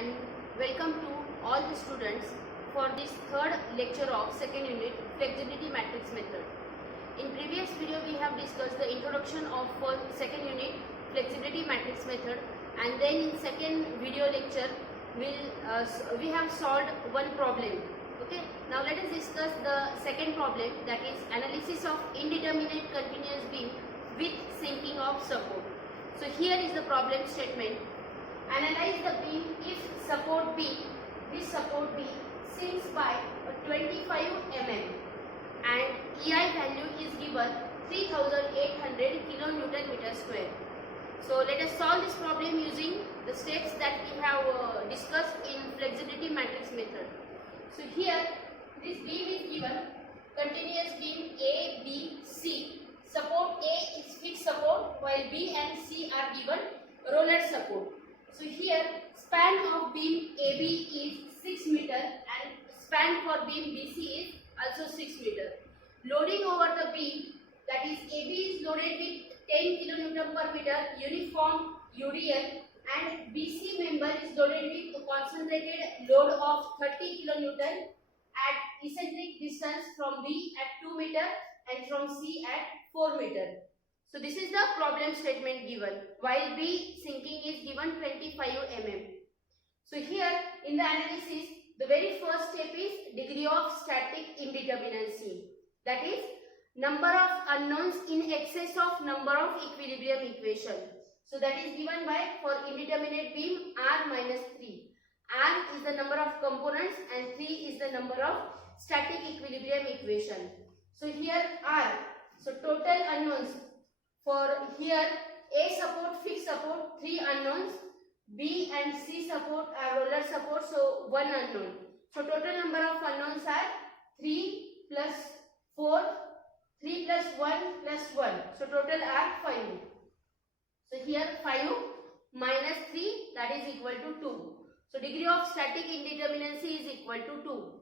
and welcome to all the students for this third lecture of second unit flexibility matrix method. In previous video we have discussed the introduction of second unit flexibility matrix method, and then in second video lecture we have solved one problem. Okay, now let us discuss the second problem, that is analysis of indeterminate continuous beam with sinking of support. So here is the problem statement. Analyze the beam if support B, this support B sinks by 25 mm and EI value is given 3800 kilonewton meter square. So let us solve this problem using the steps that we have discussed in flexibility matrix method. So here this beam is given continuous beam A, B, C. Support A is fixed support while B and C are given roller support. So here span of beam AB is 6 meter and span for beam BC is also 6 meter. Loading over the beam, that is AB is loaded with 10 kilonewton per meter uniform UDL and BC member is loaded with a concentrated load of 30 kilonewton at eccentric distance from B at 2 meter and from C at 4 meter. So this is the problem statement given, while B sinking is given 25 mm. So here in the analysis, the very first step is degree of static indeterminacy. That is number of unknowns in excess of number of equilibrium equation. So that is given by, for indeterminate beam, R minus 3. R is the number of components and 3 is the number of static equilibrium equation. So here R, so total unknowns. For here A support, fixed support, 3 unknowns, B and C support are roller support, so 1 unknown. So total number of unknowns are 3 plus 4, 3 plus 1 plus 1. So total are 5. So here 5 minus 3, that is equal to 2. So degree of static indeterminacy is equal to 2.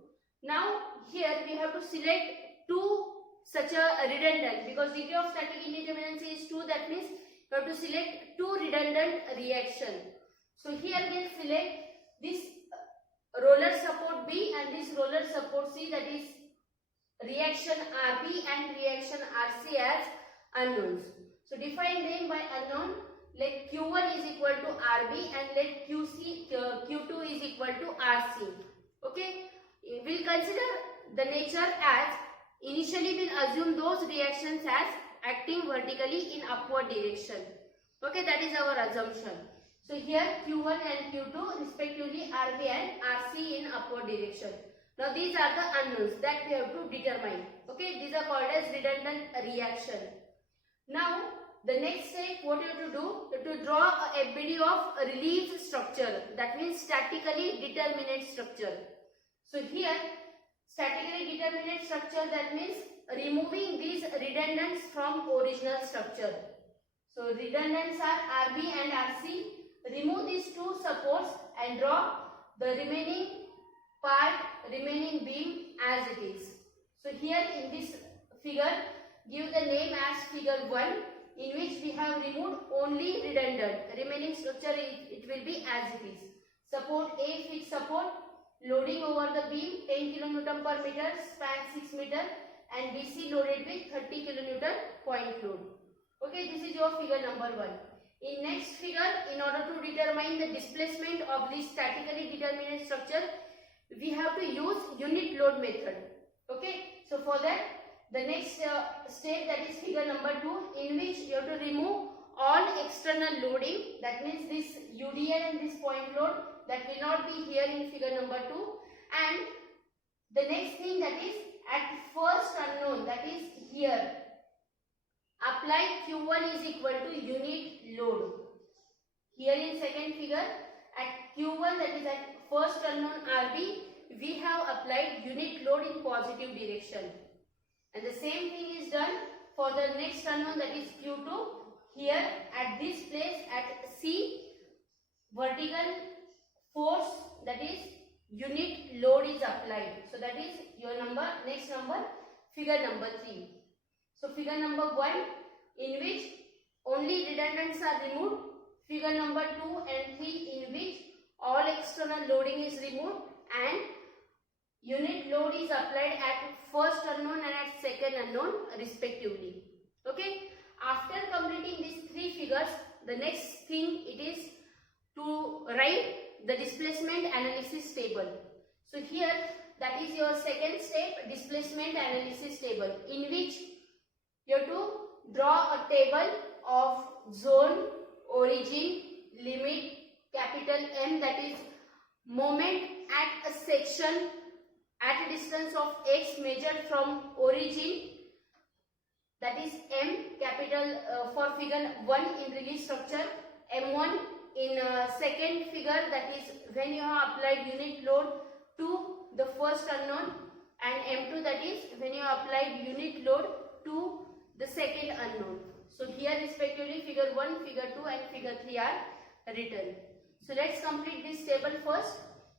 Now here we have to select 2 such a redundant, because degree of static indeterminacy is 2, that means you have to select 2 redundant reaction. So here we'll select this roller support B and this roller support C, that is reaction RB and reaction RC as unknowns. So define them by unknown. Let Q1 is equal to RB and let Q2 is equal to RC. Okay, we'll consider the nature as, initially we'll assume those reactions as acting vertically in upward direction. Okay, that is our assumption. So here Q1 and Q2 respectively RB and RC in upward direction. Now these are the unknowns that we have to determine. Okay, these are called as redundant reaction. Now the next step, what you have to do, to draw a FBD of a relief structure, that means statically determinate structure. So here statically determinate structure, that means removing these redundants from original structure. So redundants are RB and RC. Remove these 2 supports and draw the remaining part, remaining beam as it is. So here in this figure, give the name as figure 1, in which we have removed only redundant. Remaining structure it will be as it is. Support A, fixed support, loading over the beam 10 kilonewton per meter, span 6 meter, and BC loaded with 30 kilonewton point load. Okay, this is your figure number 1. In next figure, in order to determine the displacement of this statically determinate structure, we have to use unit load method. Okay, so for that, the next step, that is figure number 2, in which you have to remove all external loading, that means this UDL and this point load, that will not be here in figure number 2. And the next thing, that is at first unknown, that is here, apply Q1 is equal to unit load. Here in second figure, at Q1, that is at first unknown RB, we have applied unit load in positive direction. And the same thing is done for the next unknown, that is Q2. Here at this place at C, vertical force, that is unit load is applied. So that is your number, next number, figure number 3. So figure number 1, in which only redundants are removed. Figure number 2 and 3, in which all external loading is removed and unit load is applied at first unknown and at second unknown respectively. Okay, after completing these three figures, the next thing it is to write the displacement analysis table. So here that is your second step, displacement analysis table, in which you have to draw a table of zone, origin, limit, capital M, that is moment at a section at a distance of x measured from origin, that is M, capital for figure 1 in release structure, M1 in second figure, that is when you have applied unit load to the first unknown, and M2 that is when you have applied unit load to the second unknown. So here respectively figure 1, figure 2 and figure 3 are written. So let's complete this table first.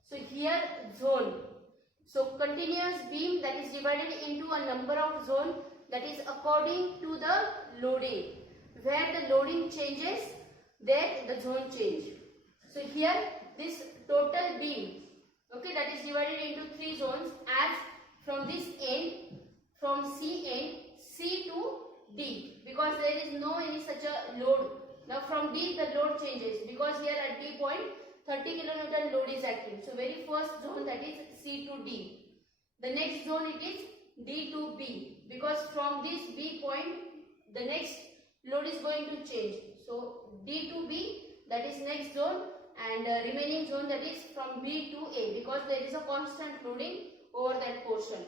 So here zone. So continuous beam that is divided into a number of zone, that is according to the loading. Where the loading changes, there the zone change. So here this total beam, okay, that is divided into three zones, as from this end, from C end, C to D, because there is no any such a load. Now from D the load changes, because here at D point 30 kilonewton load is active. So very first zone, that is C to D. The next zone it is D to B, because from this B point the next load is going to change. So D to B, that is next zone, and remaining zone, that is from B to A, because there is a constant loading over that portion.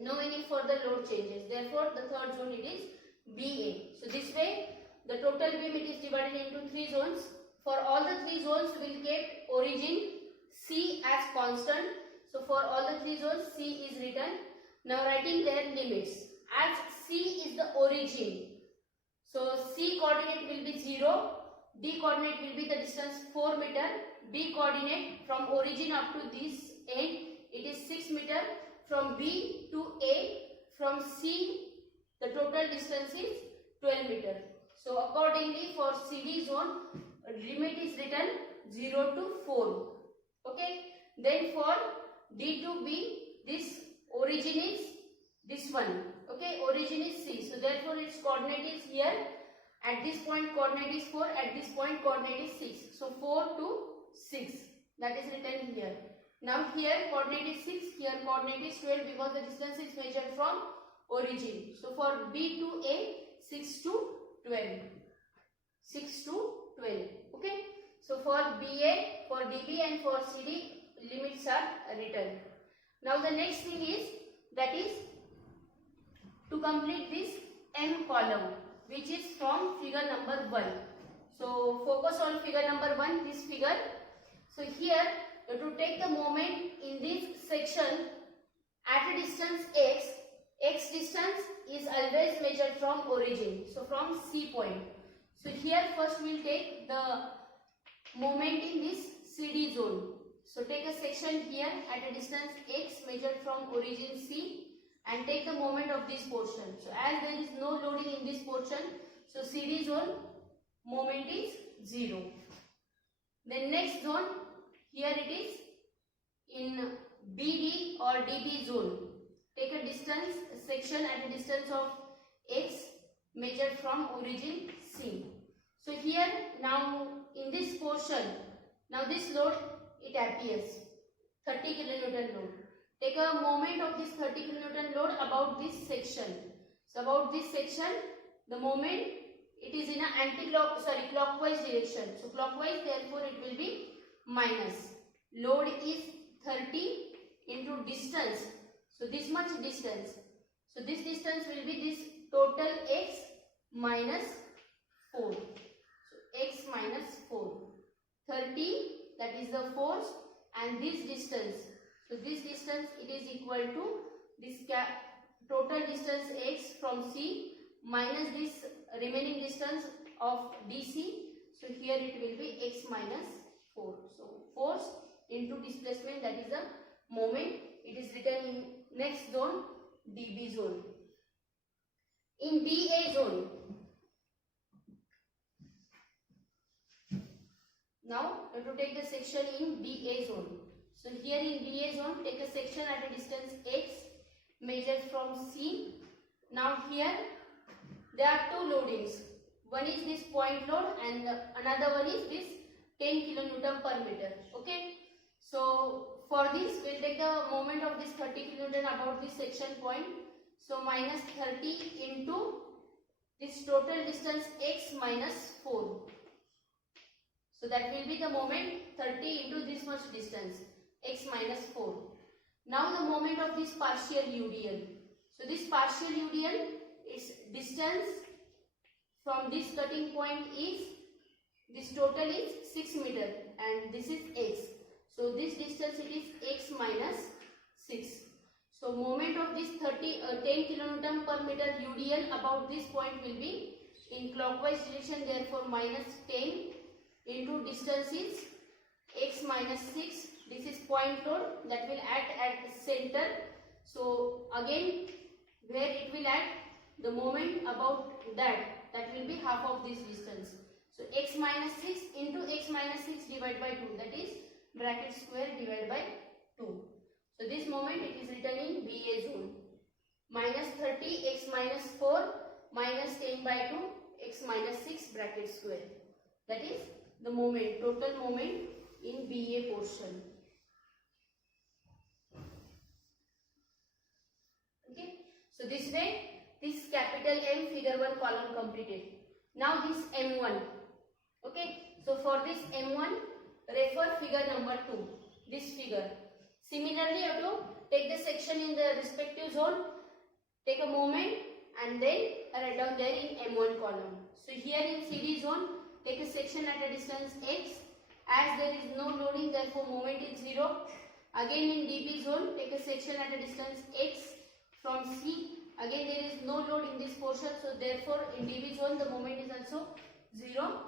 No any further load changes. Therefore the third zone it is BA. So this way the total beam it is divided into three zones. For all the three zones we will keep origin C as constant. So for all the three zones C is written. Now writing their limits. As C is the origin, so C coordinate will be 0, D coordinate will be the distance 4 meter, B coordinate from origin up to this end it is 6 meter, from B to A, from C the total distance is 12 meter. So accordingly for CD zone limit is written 0 to 4. Okay. Then for D to B, this origin is this one. Okay, origin is C. So therefore its coordinate is here. At this point coordinate is 4. At this point coordinate is 6. So 4 to 6. That is written here. Now here coordinate is 6. Here coordinate is 12, because the distance is measured from origin. So for B to A, 6 to 12. 6 to 12. Okay. So for BA, for DB and for CD limits are written. Now the next thing is, that is to complete this M column, which is from figure number 1. So focus on figure number 1, this figure. So here you have to take the moment in this section at a distance x. X distance is always measured from origin, so from C point. So here first we will take the moment in this CD zone. So take a section here at a distance x measured from origin C, and take the moment of this portion. So as there is no loading in this portion, so CD zone moment is 0. Then next zone, here it is in BD or DB zone. Take a distance section at a distance of x measured from origin C. So here now in this portion, now this load it appears 30 kilonewton load. Take a moment of this 30 kilonewton load about this section. So about this section, the moment it is in a clockwise direction. So clockwise, therefore it will be minus. Load is 30 into distance. So this much distance. So this distance will be this total x minus 4. So x minus 4. 30, that is the force, and this distance. So this distance it is equal to this total distance x from C minus this remaining distance of DC. So here it will be x minus 4. So force into displacement, that is the moment. It is written in next zone, DB zone. In BA zone, Now we have to take the section in BA zone. So here in BA zone, take a section at a distance x measured from C. Now here there are two loadings. One is this point load and another one is this 10 kilonewton per meter. Okay. So for this we will take the moment of this 30 kilonewton about this section point. So minus 30 into this total distance x minus 4. So that will be the moment 30 into this much distance x minus 4. Now the moment of this partial UDL. So this partial UDL is distance from this cutting point is, this total is 6 meter and this is x. So this distance it is x minus 6. So moment of this 10 kilonewton per meter UDL about this point will be in clockwise direction, therefore minus 10 into distance is x minus 6. This is point load that will act at center. So again where it will act, the moment about that will be half of this distance. So x minus 6 into x minus 6 divided by 2, that is bracket square divided by 2. So this moment it is written in BA zone. Minus 30 x minus 4 minus 10 by 2 x minus 6 bracket square. That is the moment, total moment in BA portion. Okay. So this way this capital M figure 1 column completed. Now this M1. Okay. So for this M1 refer figure number 2. This figure. Similarly you have to take the section in the respective zone. Take a moment and then write down there in M1 column. So here in CD zone take a section at a distance x. As there is no loading, therefore moment is 0. Again in DB zone take a section at a distance x from C. Again there is no load in this portion, so therefore in DB zone the moment is also 0.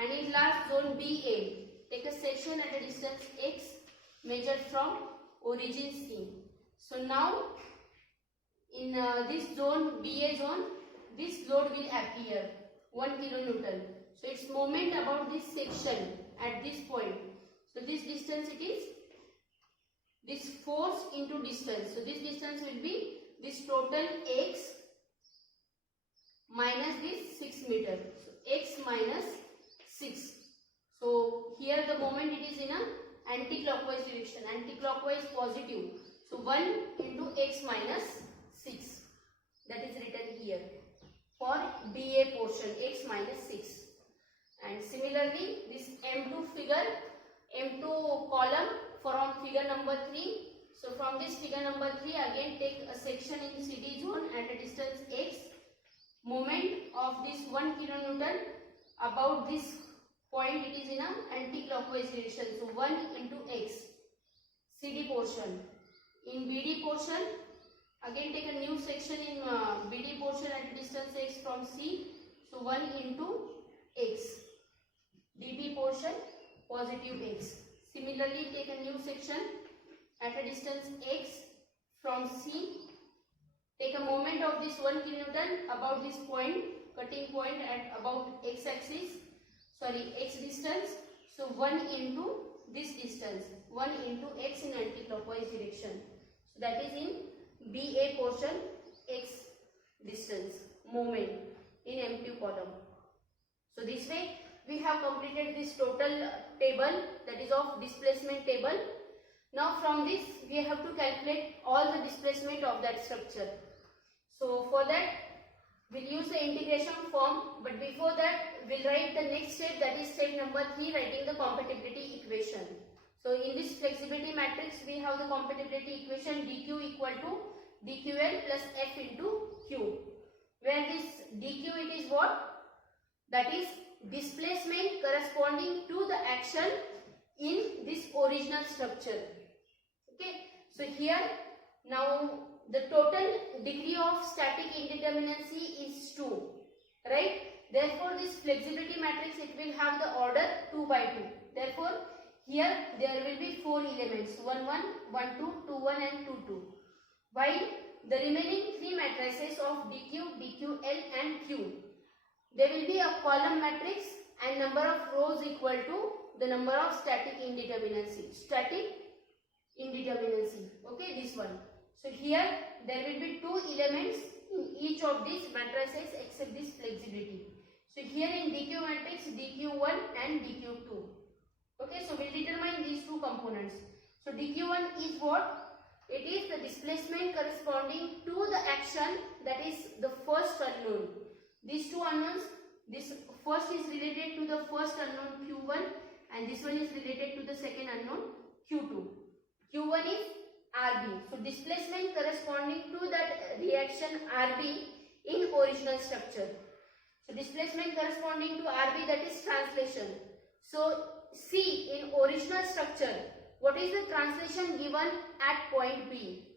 And in last zone BA take a section at a distance x measured from origin C. So now in this zone, BA zone, this load will appear 1 kilonewton. So its moment about this section at this point. So this distance it is this force into distance. So this distance will be this total x minus this 6 meter. So x minus 6. So here the moment it is in a anti-clockwise direction. Anti-clockwise positive. So 1 into x minus 6. That is written here for BA portion, x minus 6. And similarly this M2 figure, M2 column from figure number 3. So from this figure number 3 again take a section in CD zone at a distance x. Moment of this 1 kilonewton about this point it is in a anti-clockwise direction. So 1 into x. CD portion. In BD portion again take a new section in BD portion at a distance x from C. So 1 into x. DB portion positive x. Similarly take a new section at a distance x from C. Take a moment of this 1 kilonewton about this point, cutting point at about x axis, sorry x distance. So 1 into this distance, 1 into x in anti-clockwise direction. So that is in BA portion x distance moment in M2 column. So this way we have completed this total table, that is of displacement table. Now from this we have to calculate all the displacement of that structure. So for that we'll use the integration form, but before that we'll write the next step, that is step number 3, writing the compatibility equation. So in this flexibility matrix we have the compatibility equation dq equal to dql plus f into q, where this dq it is what? That is displacement corresponding to the action in this original structure. Okay, so here now the total degree of static indeterminacy is 2, right? Therefore this flexibility matrix it will have the order 2 by 2. Therefore here there will be 4 elements, 1 1, 1 2, 2 1 and 2 2. While the remaining 3 matrices of dq, dql and q, there will be a column matrix and number of rows equal to the number of static indeterminacy. Static indeterminacy. Okay, this one. So here there will be two elements in each of these matrices except this flexibility. So here in DQ matrix, DQ1 and DQ2. Okay, so we'll determine these two components. So DQ1 is what? It is the displacement corresponding to the action, that is the first unknown. These two unknowns, this first is related to the first unknown Q1 and this one is related to the second unknown Q2. Q1 is RB. So displacement corresponding to that reaction RB in original structure. So displacement corresponding to RB, that is translation. So C in original structure, what is the translation given at point B?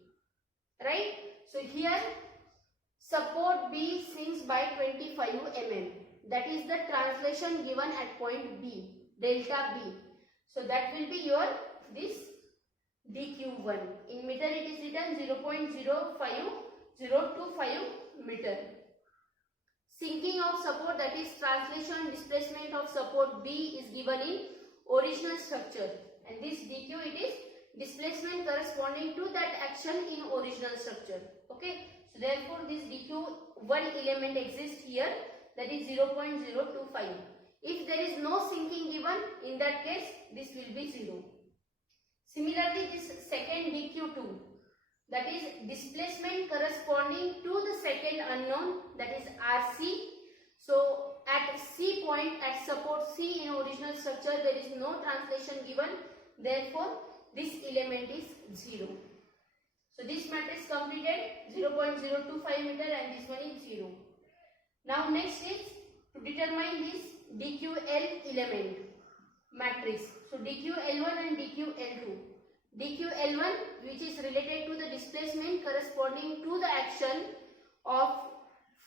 Right? So here support B sinks by 25 mm. That is the translation given at point B, delta B. So that will be your this DQ1. In meter it is written 0.05025 meter. Sinking of support, that is translation displacement of support B, is given in original structure. And this DQ, it is displacement corresponding to that action in original structure. Okay. So therefore this DQ1 element exists here, that is 0.025. If there is no sinking given, in that case this will be 0. Similarly this second DQ2, that is displacement corresponding to the second unknown, that is RC. So at C point, at support C in original structure, there is no translation given. Therefore this element is 0. So this matrix completed, 0.025 meter and this one is 0. Now next is to determine this DQL element matrix. So DQL1 and DQL2. DQL1, which is related to the displacement corresponding to the action of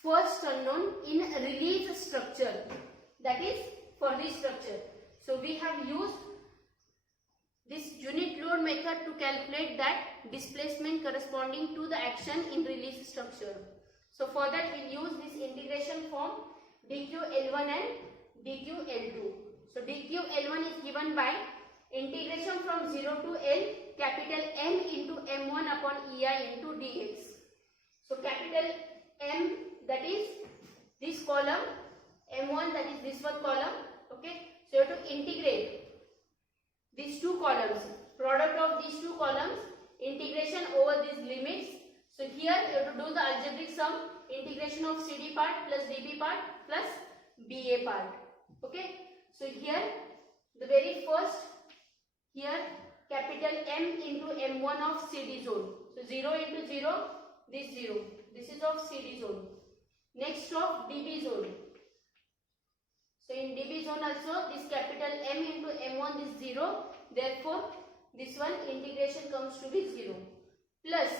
first unknown in release structure, that is for this structure. So we have used this unit load method to calculate that displacement corresponding to the action in release structure. So for that we will use this integration form DQL1 and DQL2. So DQL1 is given by integration from 0 to L capital M into M1 upon EI into dx. So capital M, that is this column, M1, that is this one column. Okay. So you have to integrate these two columns, product of these two columns, integration over these limits. So here you have to do the algebraic sum, integration of CD part plus DB part plus BA part. Okay. So here the very first, here capital M into M1 of CD zone. So 0 into 0, this 0. This is of CD zone. Next of DB zone. So in DB zone also this capital M into M1 is 0. Therefore this one integration comes to be 0. Plus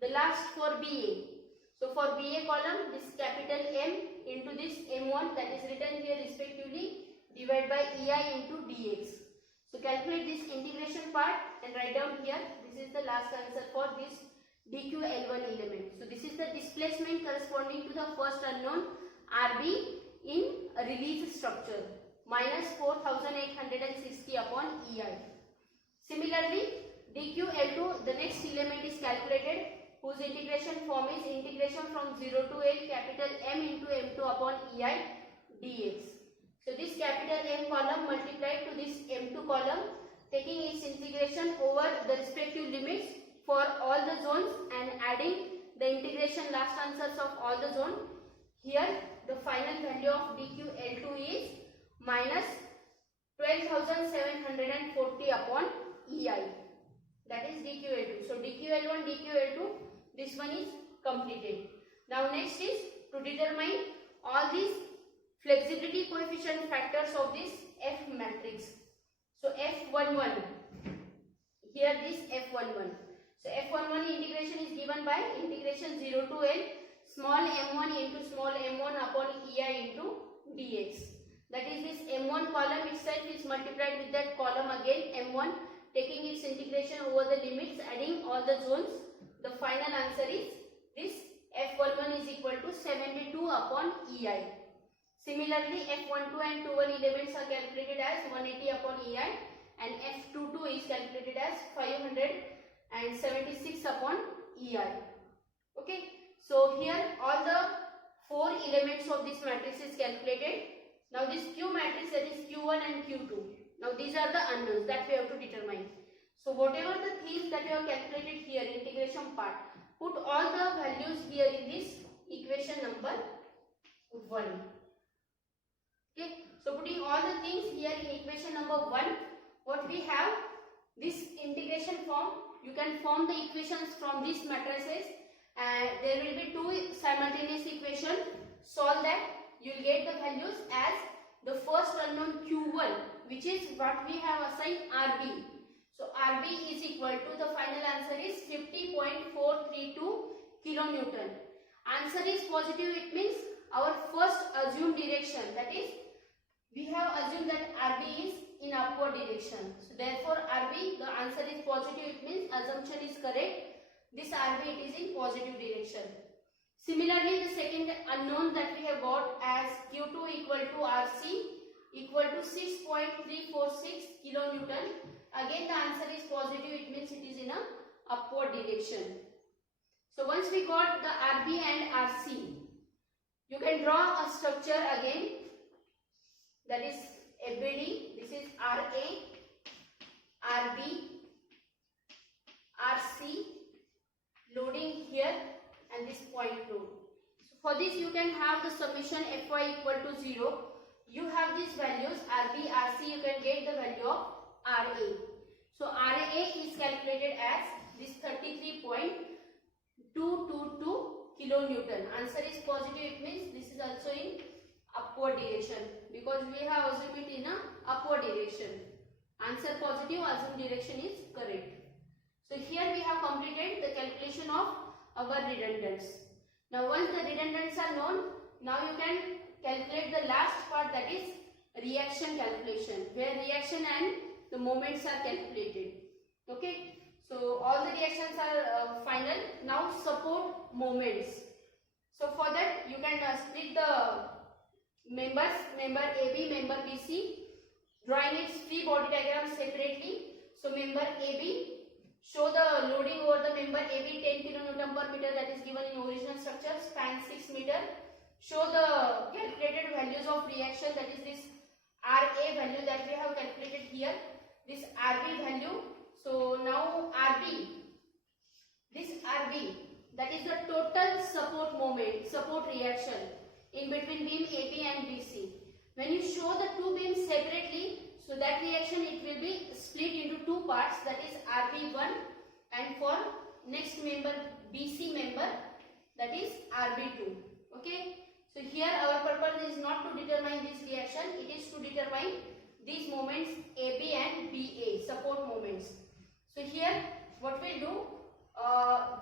the last for BA. So for BA column, this capital M into this M1, that is written here respectively, divided by EI into dx. So calculate this integration part and write down here. This is the last answer for this DQL1 element. So this is the displacement corresponding to the first unknown RB in a release structure, minus 4860 upon EI. Similarly, DQL2, the next element is calculated, whose integration form is integration from 0 to L capital M into M2 upon EI dx. So this capital M column multiplied to this M2 column, taking its integration over the respective limits for all the zones and adding the integration last answers of all the zone. Here the final value of DQL2 is minus 12,740 upon EI. That is DQL2. So DQL1, DQL2, this one is completed. Now next is to determine all these flexibility coefficient factors of this F matrix. So F11, here this F11. So F11 integration is given by integration 0 to L small m1 into small m1 upon EI into dx. That is this m1 column itself is multiplied with that column again m1, taking its integration over the limits, adding all the zones. The final answer is this F11 is equal to 72 upon EI. Similarly, F12 and 12 elements are calculated as 180 upon EI and F22 is calculated as 576 upon EI. Okay, so here all the 4 elements of this matrix is calculated. Now this Q matrix, that is Q1 and Q2. Now these are the unknowns that we have to determine. So whatever the things that you have calculated here, integration part, put all the values here in this equation number 1. Okay, so putting all the things here in equation number 1, what we have, this integration form, you can form the equations from these matrices and there will be 2 simultaneous equations. Solve that, you will get the values as the first unknown Q1, which is what we have assigned RB. So RB is equal to, the final answer is 50.432 kilonewton. Answer is positive, it means our first assumed direction, that is we have assumed that RB is in upward direction. So therefore RB, the answer is positive, it means assumption is correct. This RB, it is in positive direction. Similarly, the second unknown that we have got as Q2 equal to RC equal to 6.346 kilonewton. Again the answer is positive, it means it is in a upward direction. So once we got the RB and RC, you can draw a structure again, that is FBD. This is RA, RB, RC, loading here and this point load. So for this you can have the summation Fy equal to 0. You have these values RB, RC, you can get the value of RA. So RA is calculated as this 33.222 kilonewton. Answer is positive, it means this is also in upward direction because we have assumed it in a upward direction. Answer positive, assumed direction is correct. So here we have completed the calculation of our redundants. Now once the redundants are known, now you can calculate the last part, that is reaction calculation, where reaction and the moments are calculated. Okay, so all the reactions are final. Now support moments. So for that you can split the members, member AB, member BC, drawing its free body diagram separately. So member AB, show the loading over the member AB 10 kN per meter, that is given in original structure, span 6 meter. Show the calculated values of reaction, that is this RA value that we have calculated here, this RB value. So now RB, this RB, that is the total support moment, support reaction in between beam AB and BC. When you show the two beams separately, so that reaction it will be split into 2 parts, that is RB1, and for next member BC member, that is RB2. Okay, so here our purpose is not to determine this reaction, it is to determine these moments AB and BA, support moments. So here what we'll do,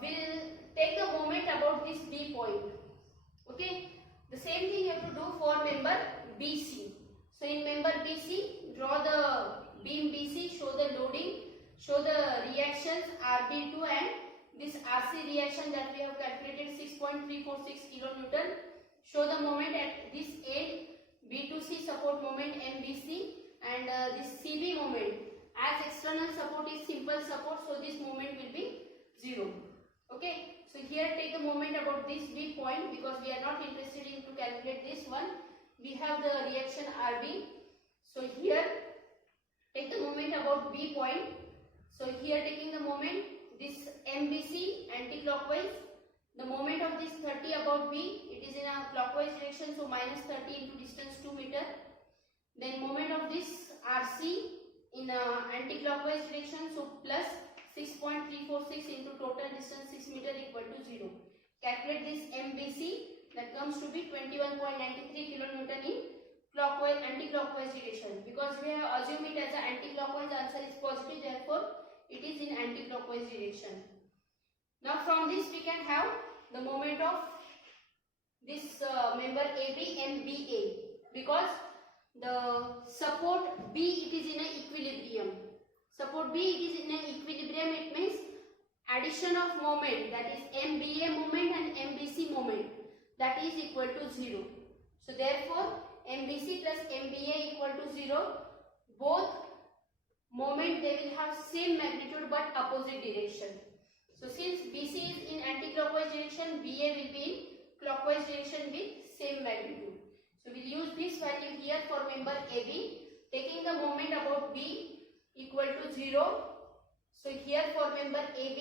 we'll take the moment about this B point. Okay, the same thing you have to do for member BC. So in member BC, draw the beam BC, show the loading, show the reactions RB2 and this RC reaction that we have calculated 6.346 kilonewton. Show the moment at this end, B2C support moment MBC, and this CB moment. As external support is simple support, so this moment will be 0. Okay, so here take the moment about this B point because we are not interested in to calculate this one. We have the reaction RB. So here take the moment about B point. So here taking the moment this MBC anti-clockwise. The moment of this 30 about B, it is in a clockwise direction, so minus 30 into distance 2 meter. Then moment of this RC in anti-clockwise direction, so plus 6.346 into total distance 6 meter equal to 0. Calculate this MBC, that comes to be 21.93 kilonewton in clockwise anti-clockwise direction. Because we have assumed it as an anti-clockwise, answer is positive, therefore it is in anti-clockwise direction. Now from this we can have the moment of this member AB and BA, because the support B it is in an equilibrium. Support B it is in an equilibrium, it means addition of moment, that is MBA moment and MBC moment, that is equal to 0. So therefore MBC plus MBA equal to 0. Both moment they will have same magnitude but opposite direction. So since BC is in anti-clockwise direction, BA will be in clockwise direction with same magnitude. So we will use this value here for member AB, taking the moment about B equal to 0. So here for member AB,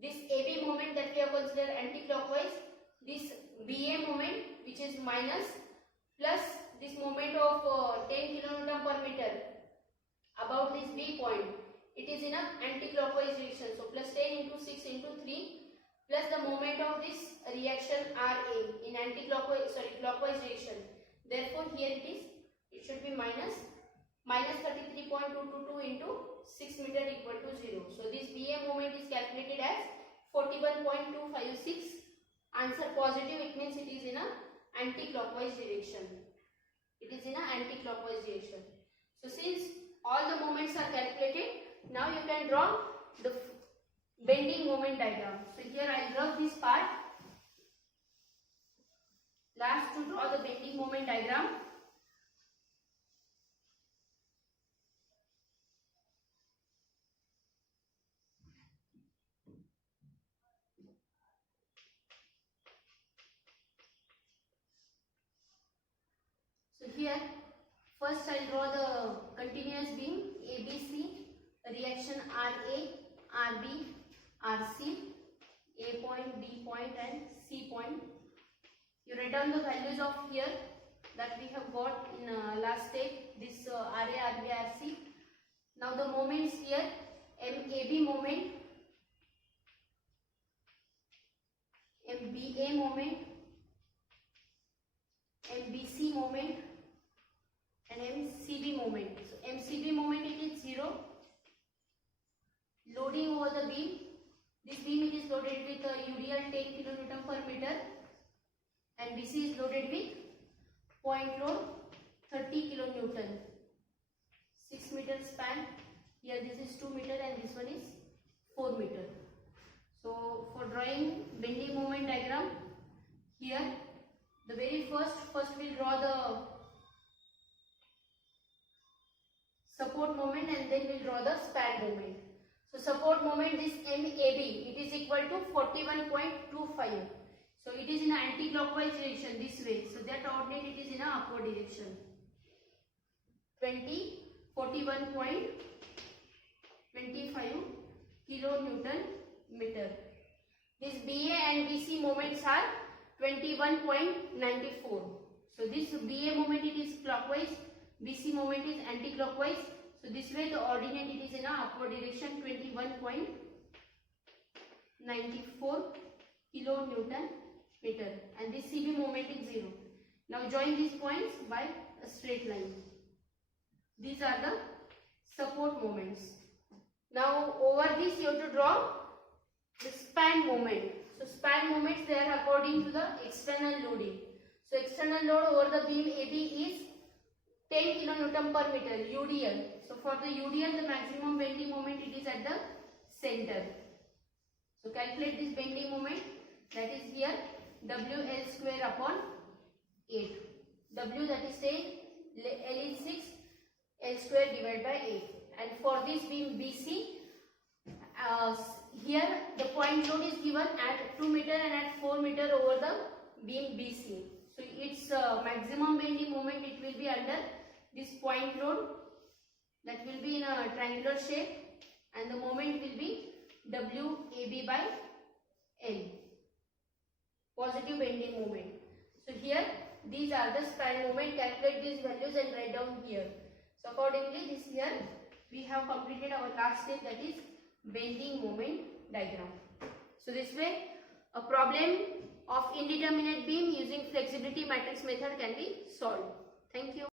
this AB moment that we have considered anti-clockwise, this BA moment which is minus, plus this moment of 10 kN per meter about this B point, it is in a anti-clockwise direction. So plus 10 into 6 into 3 plus the moment of this reaction RA in clockwise direction. Therefore here it should be minus 33.222 into 6 meter equal to 0. So this BA moment is calculated as 41.256. Answer positive, it means it is in a anti-clockwise direction. It is in a anti-clockwise direction. So since all the moments are calculated, now you can draw the bending moment diagram. So here I will draw this part. Last to draw the bending moment diagram. So here first I will draw the continuous beam ABC, reaction RA, RB, RC, A point, B point and C point. You write down the values of here that we have got in last step, this RA, RB, RC. Now the moments here, MAB moment, MBA moment, MBC moment and MCB moment. So MCB moment it is 0. Loading over the beam. This beam it is loaded with UDL 10 kN per meter and BC is loaded with point load 30 kN. 6 meter span. Here this is 2 meter and this one is 4 meter. So for drawing bending moment diagram, here the very first we will draw the support moment and then we will draw the span moment. So support moment, this MAB, it is equal to 41.25. So it is in an anti-clockwise direction this way. So that ordinate it is in an upward direction. 41.25 kilonewton meter. This BA and BC moments are 21.94. So this BA moment it is clockwise, BC moment is anti-clockwise. So this way the ordinate it is in a upward direction, 21.94 kilonewton meter and this CB moment is 0. Now join these points by a straight line. These are the support moments. Now over this you have to draw the span moment. So span moments they are according to the external loading. So external load over the beam AB is 10 kN per meter UDL. So for the UDL the maximum bending moment it is at the center. So calculate this bending moment, that is here WL square upon 8. W that is 10, L is 6, L square divided by 8. And for this beam BC, here the point load is given at 2 meter and at 4 meter over the beam BC. So its maximum bending moment it will be under this point load, that will be in a triangular shape and the moment will be WAB by L, positive bending moment. So here these are the span moment, calculate these values and write down here. So accordingly this here we have completed our last step, that is bending moment diagram. So this way a problem of indeterminate beam using flexibility matrix method can be solved. Thank you.